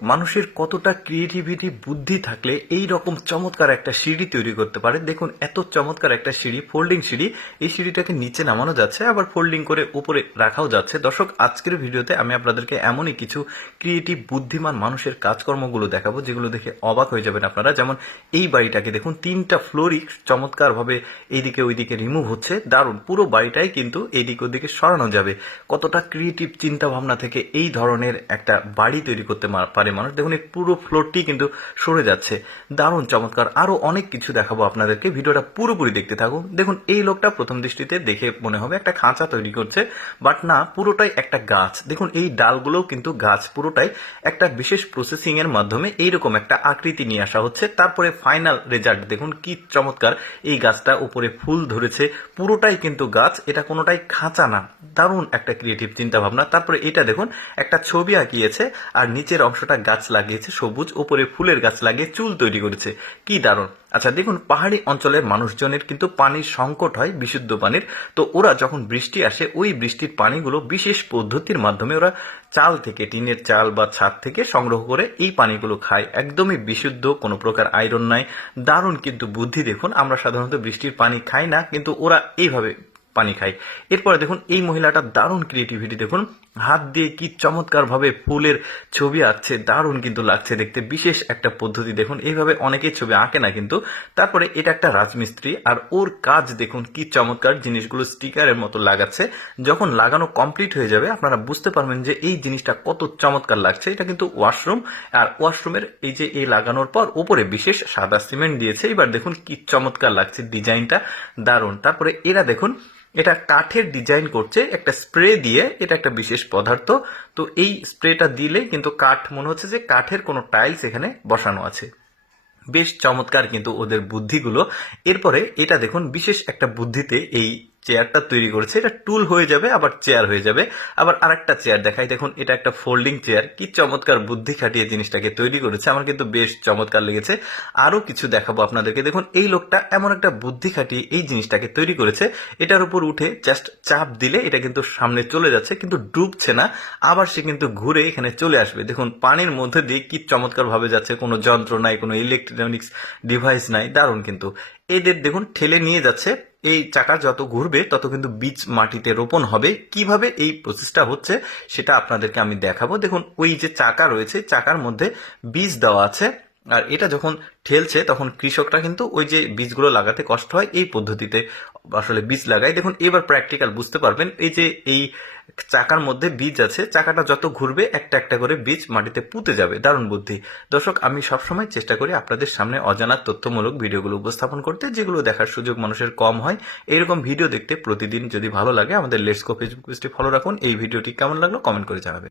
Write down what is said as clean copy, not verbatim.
মানুষের কতটা ক্রিয়েটিভিটি বুদ্ধি থাকলে এই রকম চমৎকার একটা সিঁড়ি তৈরি করতে পারে। দেখুন এত চমৎকার একটা সিঁড়ি, ফোল্ডিং সিঁড়ি। এই সিঁড়িটাকে নিচে নামানো যাচ্ছে, আবার ফোল্ডিং করে উপরে রাখাও যাচ্ছে। দর্শক, আজকের ভিডিওতে আমি আপনাদেরকে এমনই কিছু ক্রিয়েটিভ বুদ্ধিমান মানুষের কাজকর্মগুলো দেখাবো যেগুলো দেখে অবাক হয়ে যাবেন আপনারা। যেমন এই বাড়িটাকে দেখুন, 3টা ফ্লোরই চমৎকারভাবে এইদিকে ওইদিকে রিমুভ হচ্ছে। দারুণ, পুরো বাড়িটাই কিন্তু এইদিক ওদিকে সরানো যাবে। কতটা ক্রিয়েটিভ চিন্তা ভাবনা থেকে এই ধরনের একটা বাড়ি তৈরি করতে পারে মানুষ। দেখুন এই পুরো ফ্লোরটি কিন্তু সরে যাচ্ছে। দারুণ চমৎকার। আরো অনেক কিছু দেখাবো আপনাদেরকে, ভিডিওটা পুরোপুরি দেখতে থাকুন। দেখুন এই লোকটা প্রথম দৃষ্টিতে দেখে মনে হবে একটা খাঁচা তৈরি করছে, বাট না, পুরোটাই একটা গাছ। দেখুন এই ডালগুলোও কিন্তু গাছ। পুরোটাই একটা বিশেষ প্রসেসিং এর মাধ্যমে এইরকম একটা আকৃতি নিয়ে আসা হচ্ছে। তারপরে ফাইনাল রেজাল্ট দেখুন কি চমৎকার। এই গাছটা উপরে ফুল ধরেছে, পুরোটাই কিন্তু গাছ, এটা কোনোটাই খাঁচা না। দারুণ একটা ক্রিয়েটিভ চিন্তা ভাবনা। তারপরে এটা দেখুন, একটা ছবি আঁকিয়েছে আর নিচের অংশটা গাছ লাগিয়েছে সবুজ, উপরে ফুলের গাছ লাগিয়ে চুল তৈরি করেছে। কি দারুণ। আচ্ছা দেখুন, পাহাড়ি অঞ্চলের মানুষজনের কিন্তু পানির সংকট হয়, বিশুদ্ধ পানির। তো ওরা যখন বৃষ্টি আসে, ওই বৃষ্টির পানিগুলো বিশেষ পদ্ধতির মাধ্যমে ওরা চাল থেকে, টিনের চাল বা ছাদ থেকে সংগ্রহ করে এই পানিগুলো খায়। একদমই বিশুদ্ধ, কোনো প্রকার আয়রন নাই। দারুণ কিন্তু বুদ্ধি। দেখুন আমরা সাধারণত বৃষ্টির পানি খাই না, কিন্তু ওরা এইভাবে পানি খায়। এরপরে দেখুন এই মহিলাটার দারুণ ক্রিয়েটিভিটি। দেখুন হাত দিয়ে কি চমৎকার ভাবে ফুলের ছবি আঁকছে। দারুণ কিন্তু লাগছে দেখতে, বিশেষ একটা পদ্ধতি। দেখুন এইভাবে অনেকেই ছবি আঁকে না কিন্তু। তারপরে এটা একটা রাজমিস্ত্রি, আর ওর কাজ দেখুন কি চমৎকার। জিনিসগুলো স্টিকারের মতো লাগাচ্ছে। যখন লাগানো কমপ্লিট হয়ে যাবে আপনারা বুঝতে পারবেন যে এই জিনিসটা কত চমৎকার লাগছে। এটা কিন্তু ওয়াশরুম, আর ওয়াশরুমের এই যে এই লাগানোর পর উপরে বিশেষ সাদা সিমেন্ট দিয়েছে। এবার দেখুন কি চমৎকার লাগছে ডিজাইনটা, দারুণ। তারপরে এরা দেখুন এটা কাঠের ডিজাইন করছে একটা স্প্রে দিয়ে। এটা একটা বিশেষ পদার্থ, তো এই স্প্রেটা দিলে কিন্তু কাঠ মনে হচ্ছে যে কাঠের কোনো টাইলস এখানে বসানো আছে। বেশ চমৎকার কিন্তু ওদের বুদ্ধিগুলো। এরপরে এটা দেখুন, বিশেষ একটা বুদ্ধিতে এই চেয়ারটা তৈরি করেছে। এটা টুল হয়ে যাবে, আবার চেয়ার হয়ে যাবে। আবার আরেকটা চেয়ার দেখাই, দেখুন এটা একটা ফোল্ডিং চেয়ার। কি চমৎকার বুদ্ধি খাটিয়ে জিনিসটাকে তৈরি করেছে, আমার কিন্তু বেশ চমৎকার লেগেছে। আরো কিছু দেখাবো আপনাদেরকে। দেখুন এই লোকটা এমন একটা বুদ্ধি খাটিয়ে এই জিনিসটাকে তৈরি করেছে। এটার উপর উঠে জাস্ট চাপ দিলে এটা কিন্তু সামনে চলে যাচ্ছে, কিন্তু ডুবছে না। আবার সে কিন্তু ঘুরে এখানে চলে আসবে। দেখুন পানির মধ্যে দিয়ে কি চমৎকার ভাবে যাচ্ছে, কোনো যন্ত্র নাই, কোনো ইলেকট্রনিক্স ডিভাইস নাই। দারুণ কিন্তু। এদের দেখুন ঠেলে নিয়ে যাচ্ছে। এই চাকা যত ঘুরবে তত কিন্তু বীজ মাটিতে রোপণ হবে। কিভাবে এই প্রসেসটা হচ্ছে সেটা আপনাদেরকে আমি দেখাবো। দেখুন ওই যে চাকা রয়েছে, চাকার মধ্যে বীজ দেওয়া আছে, আর এটা যখন ঠেলছে তখন কৃষকরা কিন্তু ওই যে বীজগুলো লাগাতে কষ্ট হয়, এই পদ্ধতিতে আসলে বীজ লাগায়। দেখুন এবার প্র্যাকটিক্যাল বুঝতে পারবেন। এই যে এই চাকার মধ্যে বীজ আছে, চাকাটা যত ঘুরবে একটা একটা করে বীজ মাটিতে পুঁতে যাবে। দারুণ বুদ্ধি। দর্শক, আমি সবসময় চেষ্টা করি আপনাদের সামনে অজানা তথ্যমূলক ভিডিওগুলো উপস্থাপন করতে, যেগুলো দেখার সুযোগ মানুষের কম হয়। এইরকম ভিডিও দেখতে প্রতিদিন যদি ভালো লাগে আমাদের লেটস গো ফেসবুক পেজটি ফলো রাখুন। এই ভিডিওটি কেমন লাগলো কমেন্ট করে জানাবেন।